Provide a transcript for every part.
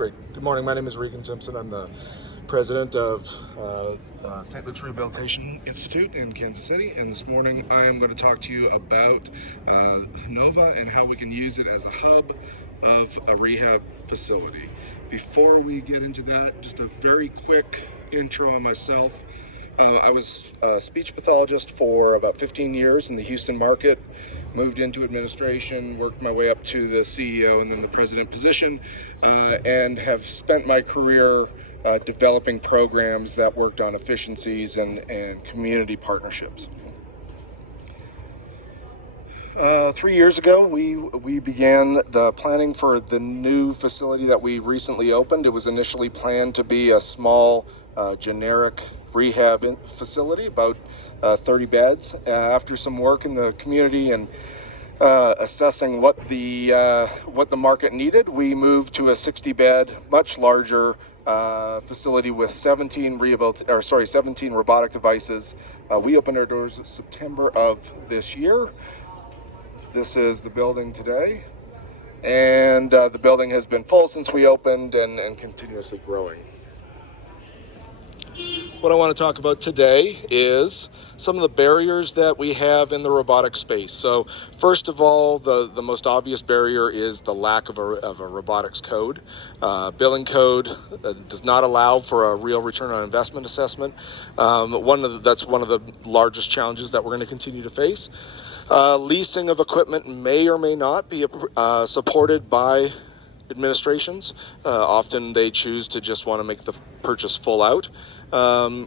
Great. Good morning. My name is Reagan Simpson. I'm the president of St. Luke's Rehabilitation Institute in Kansas City. And this morning I am going to talk to you about hunova and how we can use it as a hub of a rehab facility. Before we get into that, just a very quick intro on myself. I was a speech pathologist for about 15 years in the Houston market, moved into administration, worked my way up to the CEO and then the president position, and have spent my career developing programs that worked on efficiencies and community partnerships. 3 years ago, we began the planning for the new facility that we recently opened. It was initially planned to be a small, generic rehab facility, about 30 beds. After some work in the community and assessing what the market needed, we moved to a 60-bed, much larger facility with 17 robotic devices. We opened our doors in September of this year. This is the building today, and the building has been full since we opened and continuously growing. What I want to talk about today is some of the barriers that we have in the robotic space. So first of all, the most obvious barrier is the lack of a robotics code. Billing code does not allow for a real return on investment assessment. That's one of the largest challenges that we're going to continue to face. Leasing of equipment may or may not be supported by administrations. Often they choose to just want to make the purchase full out.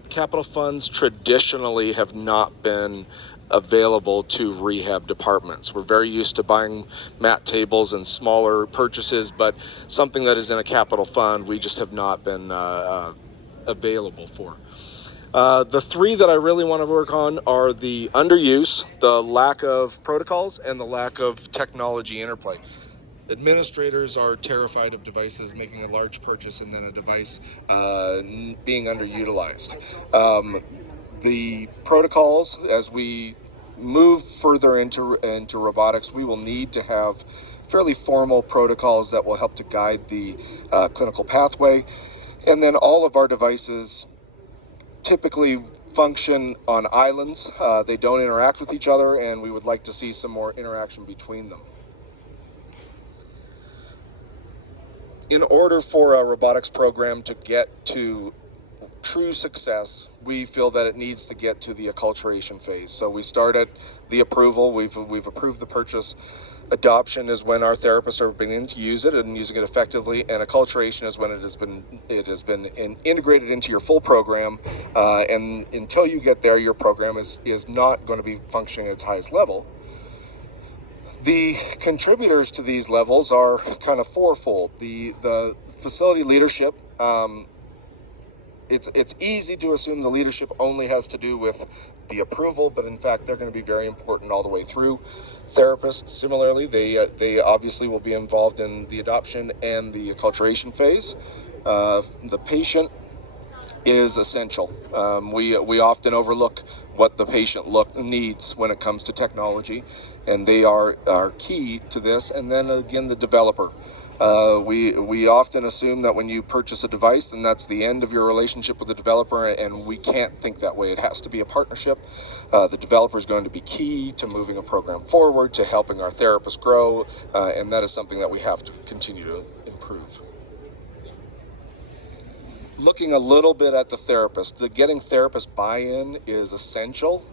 Capital funds traditionally have not been available to rehab departments. We're very used to buying mat tables and smaller purchases, but something that is in a capital fund, we just have not been available for. The three that I really want to work on are the underuse, the lack of protocols, and the lack of technology interplay. Administrators are terrified of devices making a large purchase and then a device being underutilized. The protocols, as we move further into robotics, we will need to have fairly formal protocols that will help to guide the clinical pathway. And then all of our devices typically function on islands. They don't interact with each other, and we would like to see some more interaction between them. In order for a robotics program to get to true success, we feel that it needs to get to the acculturation phase. So we start at the approval. We've approved the purchase. Adoption is when our therapists are beginning to use it and using it effectively, and acculturation is when it has been integrated into your full program. And until you get there, your program is not going to be functioning at its highest level. The contributors to these levels are kind of fourfold. The facility leadership, it's easy to assume the leadership only has to do with the approval, but in fact they're going to be very important all the way through. Therapists, similarly, they obviously will be involved in the adoption and the acculturation phase. The patient is essential. We often overlook what the patient needs when it comes to technology, and they are key to this. And then again, the developer. We often assume that when you purchase a device, then that's the end of your relationship with the developer, and we can't think that way. It has to be a partnership. The developer is going to be key to moving a program forward, to helping our therapists grow, and that is something that we have to continue to improve. Looking a little bit at the therapist, getting therapist buy-in is essential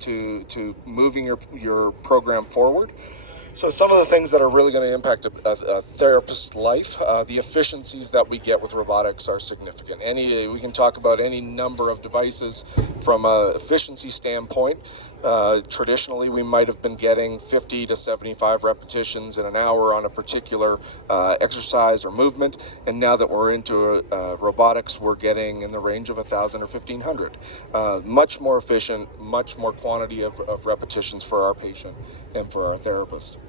to moving your program forward. So some of the things that are really going to impact a therapist's life, the efficiencies that we get with robotics are significant. We can talk about any number of devices from an efficiency standpoint. Traditionally, we might have been getting 50 to 75 repetitions in an hour on a particular exercise or movement, and now that we're into robotics, we're getting in the range of 1,000 or 1,500. Much more efficient, much more quantity of repetitions for our patient and for our therapist.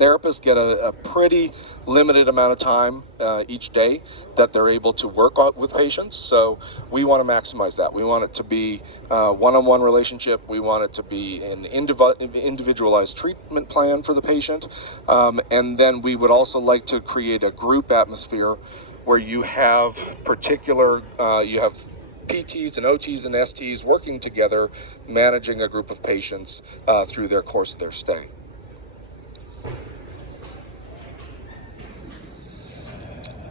therapists get a pretty limited amount of time each day that they're able to work with patients. So we want to maximize that. We want it to be one-on-one relationship. We want it to be an individualized treatment plan for the patient. And then we would also like to create a group atmosphere where you have you have PTs and OTs and STs working together, managing a group of patients through their course of their stay.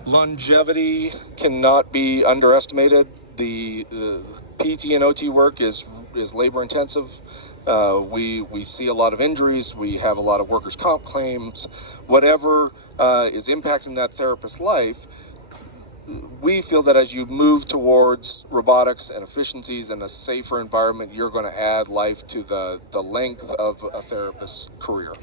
Longevity cannot be underestimated. The PT and OT work is labor intensive. We see a lot of injuries. We have a lot of workers' comp claims. Whatever is impacting that therapist's life, we feel that as you move towards robotics and efficiencies and a safer environment, you're going to add life to the length of a therapist's career.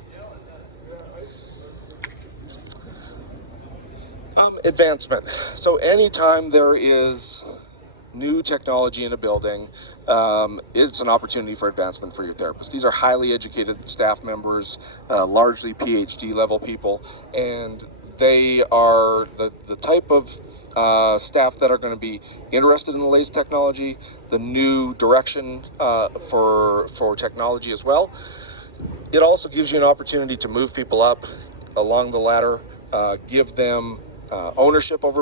Advancement. So anytime there is new technology in a building, it's an opportunity for advancement for your therapist. These are highly educated staff members, largely PhD level people, and they are the type of staff that are going to be interested in the latest technology, the new direction for technology as well. It also gives you an opportunity to move people up along the ladder, give them ownership over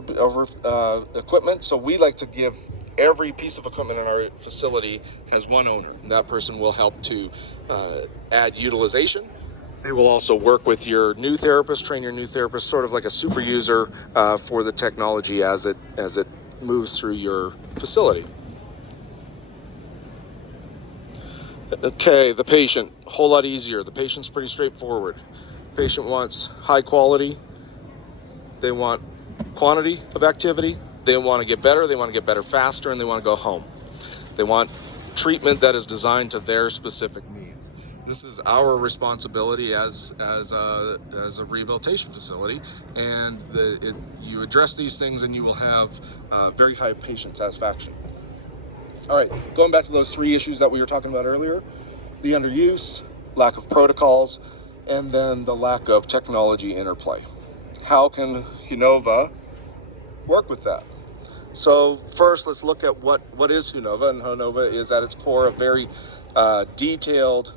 equipment. So we like to give every piece of equipment in our facility has one owner, and that person will help to add utilization. They will also work with your new therapist, train your new therapist, sort of like a super user for the technology as it moves through your facility. Okay, the patient, a whole lot easier. The patient's pretty straightforward. Patient wants high quality. They want quantity of activity. They want to get better faster, and they want to go home. They want treatment that is designed to their specific needs. This is our responsibility as a rehabilitation facility, and you address these things and you will have very high patient satisfaction. All right, going back to those three issues that we were talking about earlier: the underuse, lack of protocols, and then the lack of technology interplay. How can Hunova work with that? So first, let's look at what is Hunova. And Hunova is at its core a very detailed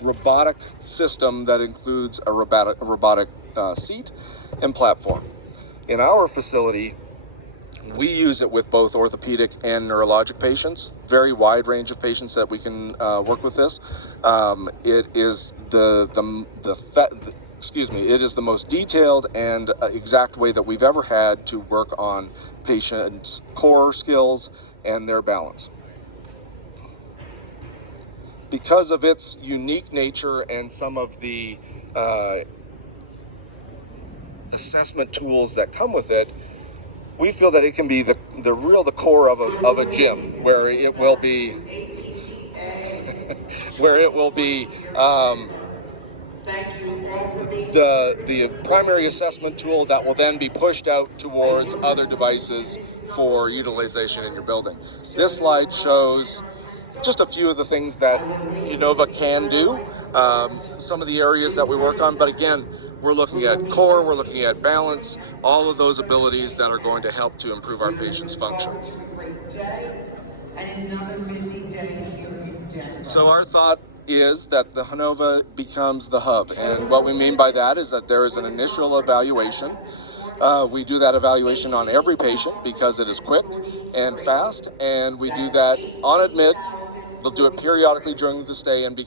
robotic system that includes a robotic seat and platform. In our facility, we use it with both orthopedic and neurologic patients. Very wide range of patients that we can work with this. It is it is the most detailed and exact way that we've ever had to work on patients' core skills and their balance. Because of its unique nature and some of the assessment tools that come with it, we feel that it can be the core of a gym, where it will be the primary assessment tool that will then be pushed out towards other devices for utilization in your building. This slide shows just a few of the things that Hunova can do, some of the areas that we work on, but again, we're looking at core, we're looking at balance, all of those abilities that are going to help to improve our patient's function. So our thought is that the Hunova becomes the hub, and what we mean by that is that there is an initial evaluation. We do that evaluation on every patient because it is quick and fast, and we do that on admit. They'll do it periodically during the stay, and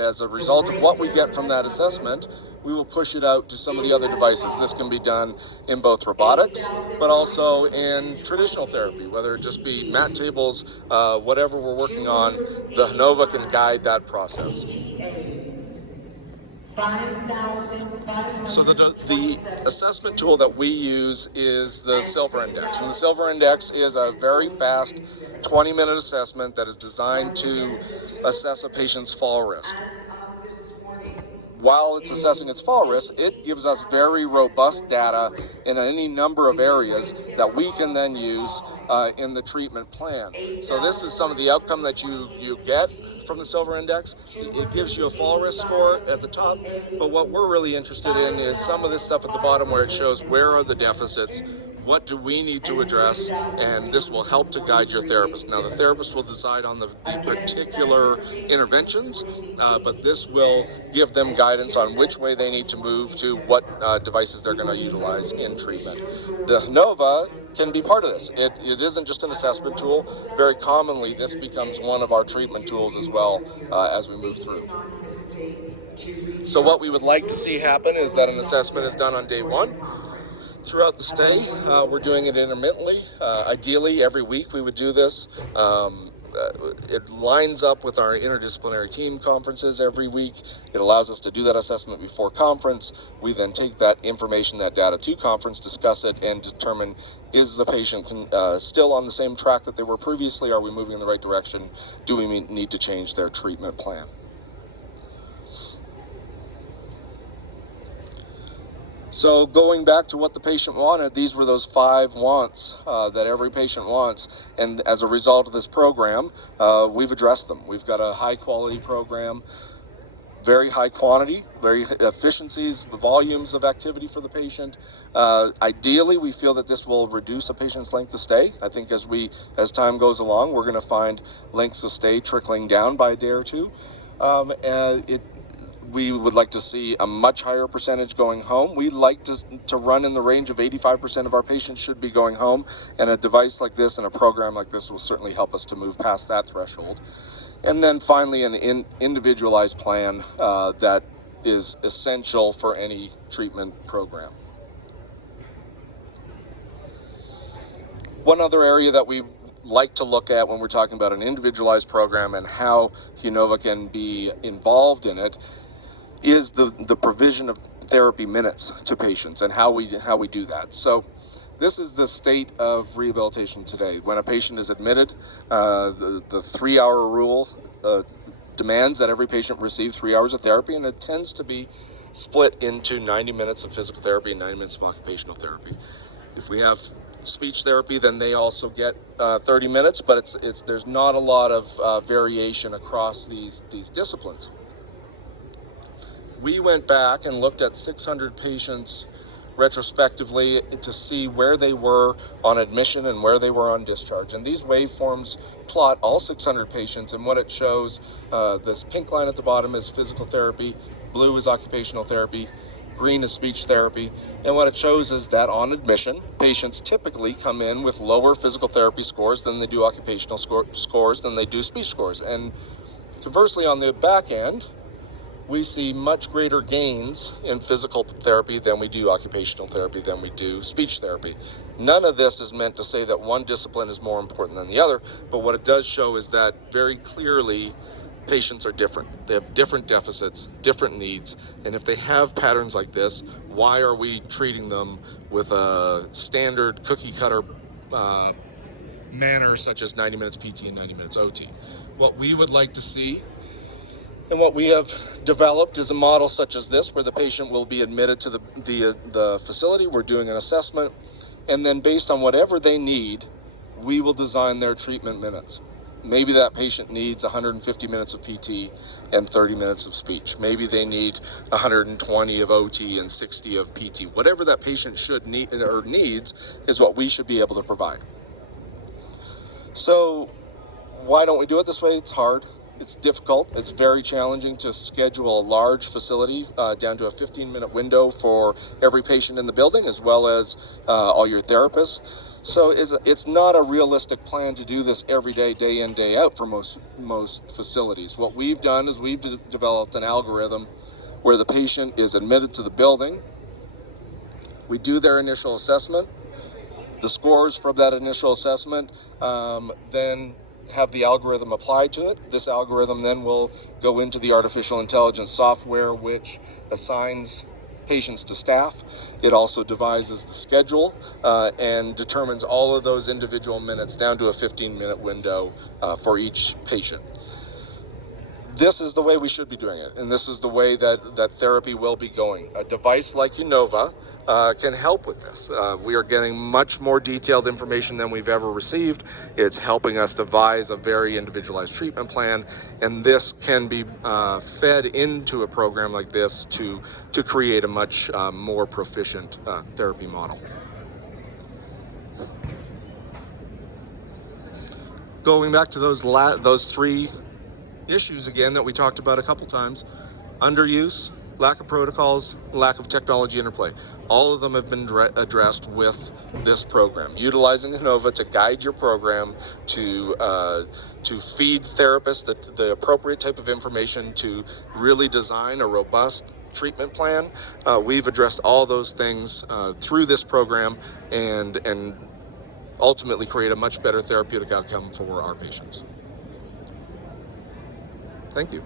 as a result of what we get from that assessment, we will push it out to some of the other devices. This can be done in both robotics, but also in traditional therapy, whether it just be mat tables, whatever we're working on, the Hunova can guide that process. So the assessment tool that we use is the Silver Index. And the Silver Index is a very fast 20-minute assessment that is designed to assess a patient's fall risk. While it's assessing its fall risk, it gives us very robust data in any number of areas that we can then use in the treatment plan. So this is some of the outcome that you get from the Silver Index. It gives you a fall risk score at the top, but what we're really interested in is some of this stuff at the bottom where it shows where are the deficits, what do we need to address, and this will help to guide your therapist. Now, the therapist will decide on the particular interventions, but this will give them guidance on which way they need to move to what devices they're going to utilize in treatment. The hunova can be part of this. It isn't just an assessment tool. Very commonly, this becomes one of our treatment tools as well as we move through. So what we would like to see happen is that an assessment is done on day one. Throughout the stay, we're doing it intermittently. Ideally, every week we would do this. It lines up with our interdisciplinary team conferences every week. It allows us to do that assessment before conference. We then take that information, that data to conference, discuss it, and determine, is the patient still on the same track that they were previously? Are we moving in the right direction? Do we need to change their treatment plan? So going back to what the patient wanted, these were those 5 wants that every patient wants. And as a result of this program, we've addressed them. We've got a high quality program, very high quantity, very efficiencies, volumes of activity for the patient. Ideally, we feel that this will reduce a patient's length of stay. I think as time goes along, we're going to find lengths of stay trickling down by a day or two. We would like to see a much higher percentage going home. We'd like to run in the range of 85% of our patients should be going home, and a device like this and a program like this will certainly help us to move past that threshold. And then finally, an individualized plan that is essential for any treatment program. One other area that we like to look at when we're talking about an individualized program and how hunova can be involved in it is the provision of therapy minutes to patients and how we do that. So this is the state of rehabilitation today. When a patient is admitted, the 3-hour rule demands that every patient receive 3 hours of therapy, and it tends to be split into 90 minutes of physical therapy and 90 minutes of occupational therapy. If we have speech therapy, then they also get 30 minutes, but there's not a lot of variation across these disciplines. We went back and looked at 600 patients retrospectively to see where they were on admission and where they were on discharge. And these waveforms plot all 600 patients, and what it shows, this pink line at the bottom is physical therapy, blue is occupational therapy, green is speech therapy. And what it shows is that on admission, patients typically come in with lower physical therapy scores than they do occupational scores than they do speech scores. And conversely, on the back end, we see much greater gains in physical therapy than we do occupational therapy, than we do speech therapy. None of this is meant to say that one discipline is more important than the other, but what it does show is that very clearly patients are different. They have different deficits, different needs, and if they have patterns like this, why are we treating them with a standard cookie cutter manner such as 90 minutes PT and 90 minutes OT? What we would like to see and what we have developed is a model such as this, where the patient will be admitted to the facility. We're doing an assessment, and then based on whatever they need, we will design their treatment minutes. Maybe that patient needs 150 minutes of PT and 30 minutes of speech. Maybe they need 120 of OT and 60 of PT. Whatever that patient should need or needs is what we should be able to provide. So why don't we do it this way? It's hard. It's difficult. It's very challenging to schedule a large facility down to a 15-minute window for every patient in the building, as well as all your therapists. So it's not a realistic plan to do this every day, day in, day out for most facilities. What we've done is we've developed an algorithm where the patient is admitted to the building. We do their initial assessment. The scores from that initial assessment then have the algorithm applied to it. This algorithm then will go into the artificial intelligence software, which assigns patients to staff. It also devises the schedule and determines all of those individual minutes down to a 15-minute window for each patient. this is the way we should be doing it, and this is the way that therapy will be going. A device like Hunova can help with this. We are getting much more detailed information than we've ever received. It's helping us devise a very individualized treatment plan, and this can be fed into a program like this to create a much more proficient therapy model. Going back to those three issues again that we talked about a couple times: underuse, lack of protocols, lack of technology interplay. All of them have been addressed with this program, utilizing Hunova to guide your program, to feed therapists the appropriate type of information, to really design a robust treatment plan. We've addressed all those things through this program, and ultimately create a much better therapeutic outcome for our patients. Thank you.